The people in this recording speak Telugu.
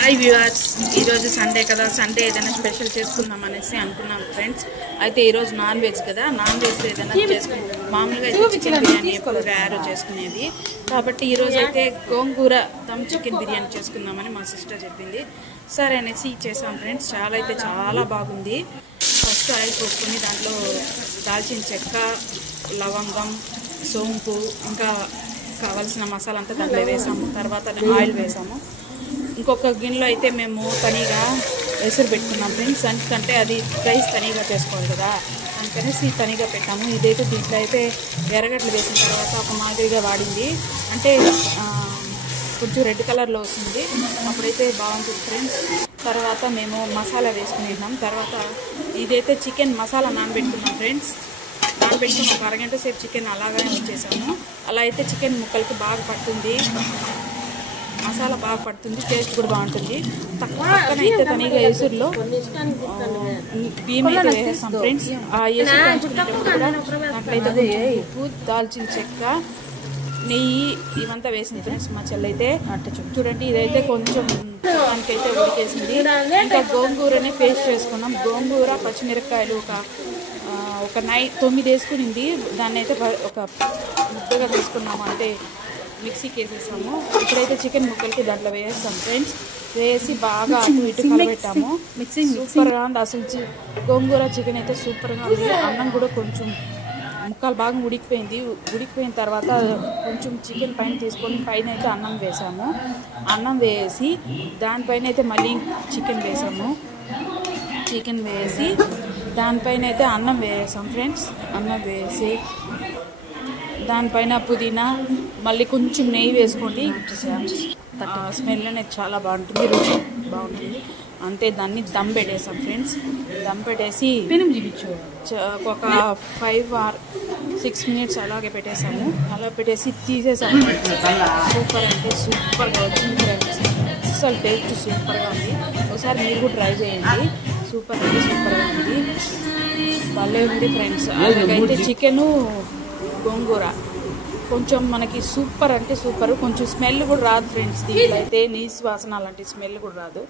హాయ్ వ్యూవర్స్, ఈరోజు సండే కదా, సండే ఏదైనా స్పెషల్ చేసుకుందాం అనేసి అనుకున్నాం ఫ్రెండ్స్. అయితే ఈరోజు నాన్ వెజ్ కదా, నాన్ వెజ్ ఏదైనా చేసుకుంటాం. మామూలుగా అయితే చికెన్ బిర్యానీ ఎప్పుడు రేర్ చేసుకునేది, కాబట్టి ఈరోజు అయితే గోంగూర దమ్ చికెన్ బిర్యానీ చేసుకుందామని మా సిస్టర్ చెప్పింది. సరే అనేసి చేసాం ఫ్రెండ్స్. చాలా బాగుంది. ఫస్ట్ ఆయిల్ పోసుకొని దాంట్లో దాల్చిన చెక్క, లవంగం, సోంపు, ఇంకా కావాల్సిన మసాలా అంతా దాంట్లో వేసాము. తర్వాత ఆయిల్ వేసాము. ఇంకొక గిన్నెలో అయితే మేము తనిగా ఎసురు పెట్టుకున్నాం ఫ్రెండ్స్. ఎందుకంటే అది రైస్ తనిగా చేసుకోవాలి కదా, అందుకనేసి తనిగా పెట్టాము. ఇదైతే దీంట్లో అయితే ఎర్రగడ్డలు వేసిన తర్వాత ఒక మాదిరిగా వాడింది, అంటే కొంచెం రెడ్ కలర్లో వస్తుంది, అప్పుడైతే బాగుంటుంది ఫ్రెండ్స్. తర్వాత మేము మసాలా వేసుకునేన్నాం. తర్వాత ఇదైతే చికెన్ మసాలా నానబెట్టుకున్నాం ఫ్రెండ్స్. నానబెట్టుకుని ఒక అరగంట సేపు చికెన్ అలాగే వచ్చేసాము. అలా అయితే చికెన్ ముక్కలకి బాగా పడుతుంది, మసాలా బాగా పడుతుంది, టేస్ట్ కూడా బాగుంటుంది. పక్కన అయితే తనిగా ఎసురులో బియ్యం అయితే వేసేస్తాం ఫ్రెండ్స్. ఆ ఎసురు అట్లయితే ఉప్పు, దాల్చిన చెక్క, నెయ్యి ఇవంతా వేసింది ఫ్రెండ్స్ మా చెల్లైతే. చూడండి, ఇదైతే కొంచెం దానికైతే ఉడికేసింది. ఇంకా గోంగూరనే పేస్ట్ చేసుకున్నాం. గోంగూర, పచ్చిమిరపకాయలు ఒక 9 వేసుకునింది. దాన్ని అయితే ఒక ముద్దగా తీసుకున్నాము, అంటే మిక్సీకి వేసేసాము. ఇప్పుడైతే చికెన్ ముక్కలకి దాంట్లో వేస్తాం ఫ్రెండ్స్. వేసి బాగా అటు ఇటు కలబెట్టాము. సూపర్గా ఉంది అసలు. గోంగూర చికెన్ అయితే సూపర్గా ఉంది. అన్నం కూడా కొంచెం ముక్కలు బాగా ఉడికిపోయిన తర్వాత కొంచెం చికెన్ పైన తీసుకొని పైన అయితే అన్నం వేసాము. అన్నం వేసి దానిపైన అయితే మళ్ళీ చికెన్ వేసి దానిపైన అయితే అన్నం వేసాం ఫ్రెండ్స్. అన్నం వేసి దానిపైన పుదీనా, మళ్ళీ కొంచెం నెయ్యి వేసుకోండి. స్మెల్ అనేది చాలా బాగుంటుంది, రుచి బాగుంటుంది. అంతే, దాన్ని దమ్ పెట్టేసాం ఫ్రెండ్స్. దమ్ పెట్టేసి ఒక 5 or 6 minutes అలాగే పెట్టేసాము. అలా పెట్టేసి తీసేసాము. సూపర్ అంటే సూపర్గా వచ్చింది ఫ్రెండ్స్. అసలు టేస్ట్ సూపర్గా ఉంది. ఒకసారి మీరు కూడా ట్రై చేయండి. సూపర్ అంటే సూపర్గా ఉంది, భలే ఉంది ఫ్రెండ్స్. అలాగైతే చికెను గోంగూర కొంచెం మనకి సూపర్ అంటే సూపర్. కొంచెం స్మెల్ కూడా రాదు ఫ్రెండ్స్. దీంట్లో అయితే నీసు వాసన అలాంటి స్మెల్ కూడా రాదు.